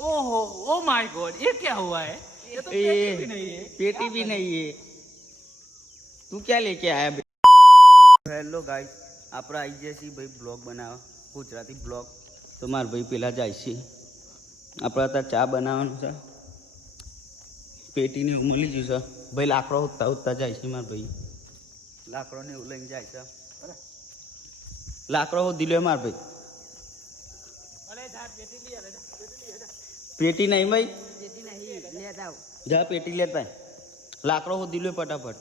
ओहो, oh my God, ये क्या हुआ है? ये तो पेटी भी नहीं है। पेटी भी नहीं है। तू क्या लेके आया बे? હેલો ગાઈસ, આપણે આવી ગયા છીએ ભાઈ બ્લોગ બનાવવા, ગુજરાતી બ્લોગ. તો મારા ભાઈ પેલા જાય છે, આપણે અત્યારે ચા બનાવવાનું છે. પેટીને એવું મળી ગયું છે ભાઈ. લાકડો હોતા હોતા જાય છે મારા ભાઈ. લાકડોને એવું લઈને જાય છે. લાકડો હોધી લે મારા ભાઈ. पेटी नहीं भाई, पेटी नहीं ले जाओ, जा पेटी लेता है. लाकड़ों को दिलो फटाफट.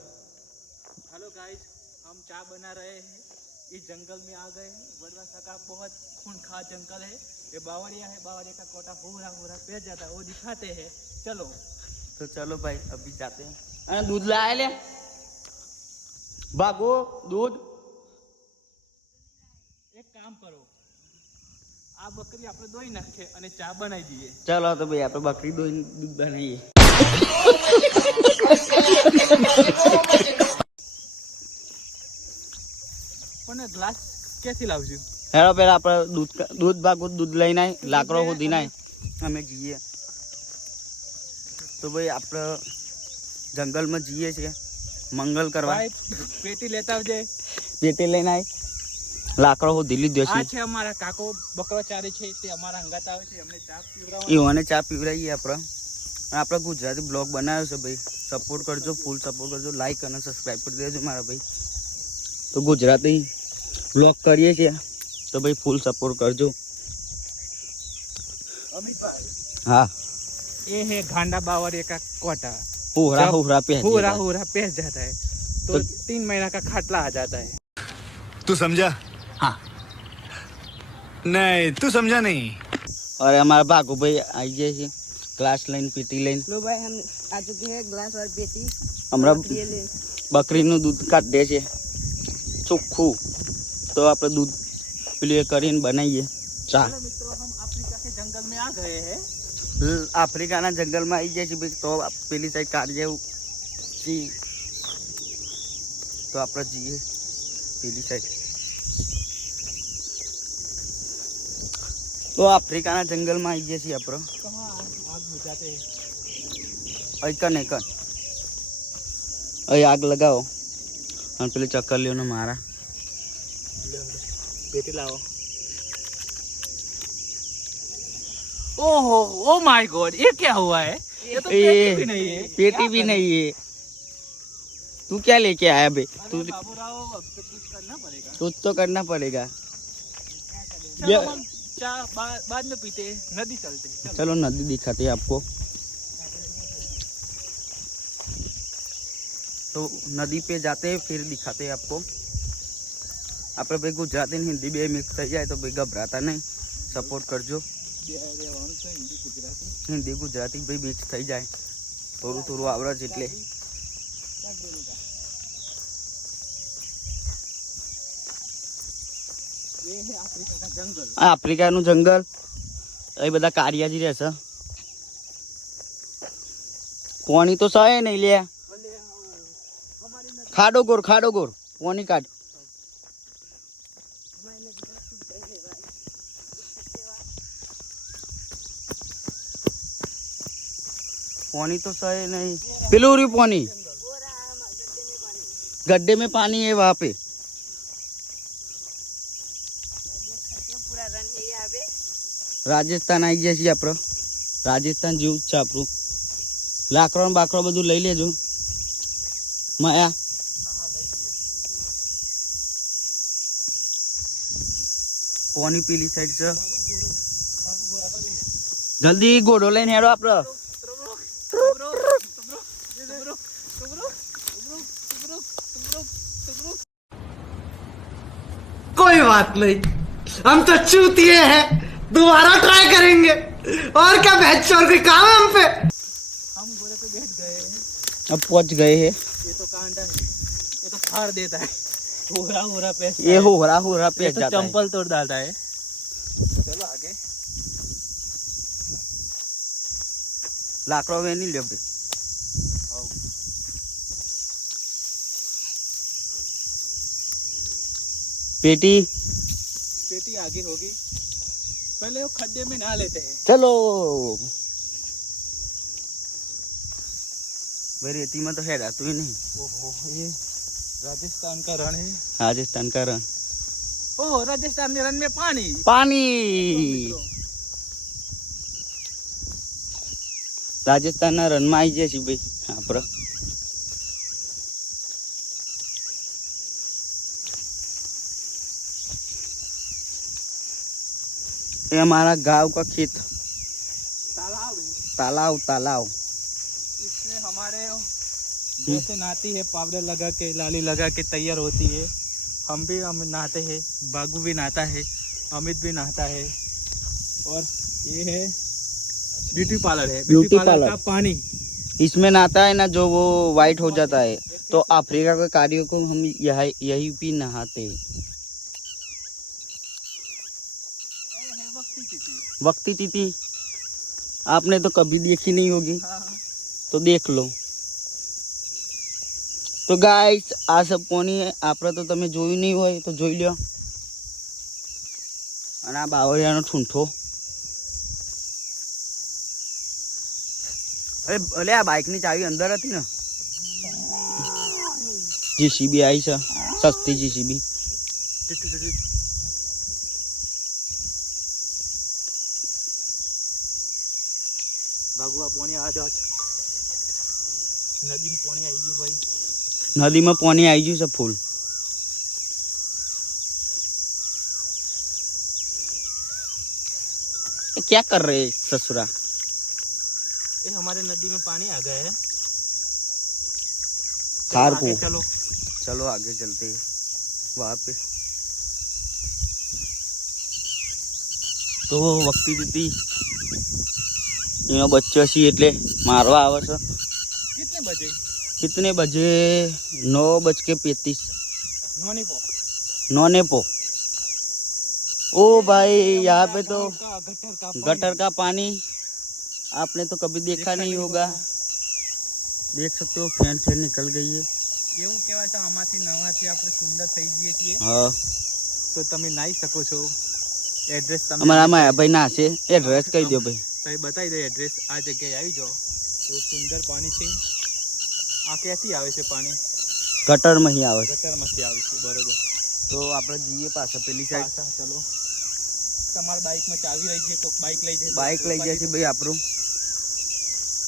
हेलो गाइस, हम चाय बना रहे हैं. इस जंगल में आ गए हैं. बड़वासा का बहुत खूंखार जंगल है. ये बावरिया है, बावरिया का कोटा पूरा पूरा पेड़ जाता है, वो दिखाते हैं. चलो तो चलो भाई अभी जाते हैं. अरे दूध लाए ले, भागो दूध. एक काम करो, આ બકરી આપણે દોઈ નાખીએ અને ચા બનાવી દઈએ. ચાલો તો ભાઈ આપણે બકરી દોઈ દૂધ બનાવીએ. પણ ગ્લાસ ક્યાંથી લાવજો? હેડો પેલા આપણે દૂધ ભાગો, દૂધ લઈને લાકડો સુધી નાય અમે જઈએ. તો ભાઈ આપણે જંગલમાં જઈએ છીએ મંગલ કરવા. પેટી લેતા આવજે. પેટી લઈને આય, લાકડો હું દિલ્હી દે છે. આ છે અમારા કાકો બકરો ચારે છે, તે અમારા હંગાત આવે છે. અમને ચા પીવડાવવા, ઈઓને ચા પીવડાવીએ આપણે. આપણે ગુજરાતી બ્લોગ બનાવ્યો છે ભાઈ, સપોર્ટ કરજો, ફૂલ સપોર્ટ કરજો, લાઈક અને સબસ્ક્રાઈબ કરી દેજો મારા ભાઈ. તો ગુજરાતી બ્લોગ કરીએ છીએ તો ભાઈ ફૂલ સપોર્ટ કરજો. અમિતભાઈ, हाँ, ये है घांडा बावरिया का कोटा. पूरा पूरा पे पूरा पूरा पेस जाता है तो 3 महीना का खाटला आ जाता है. तू समझा? हाँ. नहीं, तू समझा नहीं. और हमारा भागो भाई आई जाए ग्लास लाइन पेटी लाइन. लो भाई, हम आ चुके हैं ग्लास और पेटी. हमारा બકરીનું દૂધ કાઢ દે છે ચોખ્ખું. તો આપણે દૂધ પેલું કરીને બનાવીએ ચા. मित्रों, हम अफ्रीका के जंगल में आ गए हैं. આફ્રિકાના જંગલમાં આવી જાય છે ભાઈ. તો પેલી સાઈડ કાઢીએ તો આપણે જઈએ પેલી સાઈડ. તો આફ્રિકાના જંગલમાં આવી ગયા છીએ આપણે. कहाँ आग बुझाते हैं? અહીં કર નહીં કર, અહીં આગ લગાવો અને પેલી ચક્કલીઓને મારા. पेटी लाओ. ओहो, ओ माय गॉड, ये क्या हुआ है? ये तो पेटी भी नहीं है. पेटी भी नहीं है. तू क्या लेके आया बे? तू बाबू राव, अब तो कुछ करना पड़ेगा. कुछ तो करना पड़ेगा. चलो हम चाय बाद में पीते हैं, नदी चलते हैं. चलो नदी दिखाते हैं आपको. तो नदी पे जाते हैं फिर दिखाते हैं आपको. આપણે ભાઈ ગુજરાતી ને હિન્દી બે મિક્સ થઈ જાય તો ભાઈ ગભરાતા નહીં, સપોર્ટ કરજો. હિન્દી ગુજરાતી ભાઈ મિક્સ થઈ જાય, થોડું થોડું આવડે છે એટલે. આ આફ્રિકાનું જંગલ, એ બધા કારિયાજી રહેશે. પાણી તો સહે નહીં લે. ખાડો ગોર પાણી કાઢ. पानी तो सही नहीं. पिलूरी पानी, गड्ढे में पानी है वहाँ पे. पूरा रन है यहाँ पे. રાજસ્થાન આવી ગયા છીએ આપણે. રાજસ્થાન જેવું જ છે આપણું. લાકડો ને બાકડો બધું લઈ લેજો માયા. પાણી પેલી સાઈડ છે. જલ્દી ઘોડો લઈને હેડો આપણે. कोई बात नहीं, हम तो चूतिए हैं, दोबारा ट्राई करेंगे. और क्या बहस चोर कोई काम है हम पे. हम घोड़े पे बैठ गए हैं. अब पहुंच गए हैं. ये तो कांटा है, ये तो फाड़ देता है. पूरा पे ये हो रहा पे तो चंपल तोड़ डालता है. चलो आगे. लाकड़ो में नहीं ले भाई. पेटी पेटी आगे होगी. पहले वो खड्डे में नहा लेते हैं। चलो भाई, रेती में तो है रहता ही नहीं। ओहो, ये राजस्थान का रण है। राजस्थान का रण, ओह, राजस्थान के रण में पानी। पानी। मित्रों, રાજસ્થાનના રનમાં આવી જાય છે ભાઈ આપણે। ये हमारा गांव का खेत, तालाब है। तालाब तालाब। इसमें हमारे जैसे नहाती है, पाउडर लगा के, लाली लगा के तैयार होती है। हम नहाते हैं, बागू भी नहाता है, अमित भी नहाता है। और ये है ब्यूटी पार्लर है। ब्यूटी पार्लर पार्लर का पानी। इसमें नहाता है ना जो वो वाइट हो जाता है, तो अफ्रीका के कार्यों को हम यही भी नहाते हैं। वक्ती तिथि आपने तो कभी देखी नहीं होगी, तो देख लो। तो गाइस आ सब कोनी है આપણે તો તમે જોયું નહીં હોય તો જોઈ લ્યો। અને આ બાવળિયાનો ઠૂંઠો, અરે આ બાઇકની ચાવી અંદર હતી ને। જીસીબી આવી છે, સસ્તી જીસીબી। भागुआ पानी आ जा। नदी में पानी आई गई भाई। नदी में पानी आई गई सब फूल। ये क्या कर रहे हैं ससुरा? ये हमारे नदी में पानी आ गया है। खार आगे को चलो। चलो आगे चलते हैं वहाँ पे। तो वक्ती દીધી એનો બચ્ચો છે એટલે મારવા આવે છે। कितने बजे? कितने बजे? 9:35। नौनी को। नौने पो। ओ भाई यहाँ पे तो गटर का गटर का पानी आपने तो कभी देखा नहीं होगा। देख सकते हो फैन फैन निकल गई है। એવું કહેવાય છે આમાંથી નવાથી આપણે સુંદર થઈ જઈએ છીએ। हाँ તો તમે નાહી શકો છો। એડ્રેસ તમે हमारा माया भाई ना से एड्रेस कही दो भाई। તમે બતાવી દે એડ્રેસ। આ જગ્યાએ આવી જાઓ। એવું સુંદર પાણી છે। આ ક્યાંથી આવે છે પાણી? गटर में ही आवे। ગટરમાંથી આવે છે, બરોબર। तो આપણે જઈએ પાછા પેલી સાઈડ। પાછા ચલો। તમારા બાઇકમાં ચાવી રહી છે, કોઈક બાઇક લઈ જાય। बाइक લઈ જાય છે ભાઈ આપણું।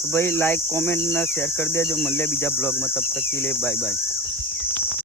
तो भाई लाइक कमेंट ना शेयर कर दिया जो मिले बीजा ब्लॉग में। तब तक के लिए बाय बाय।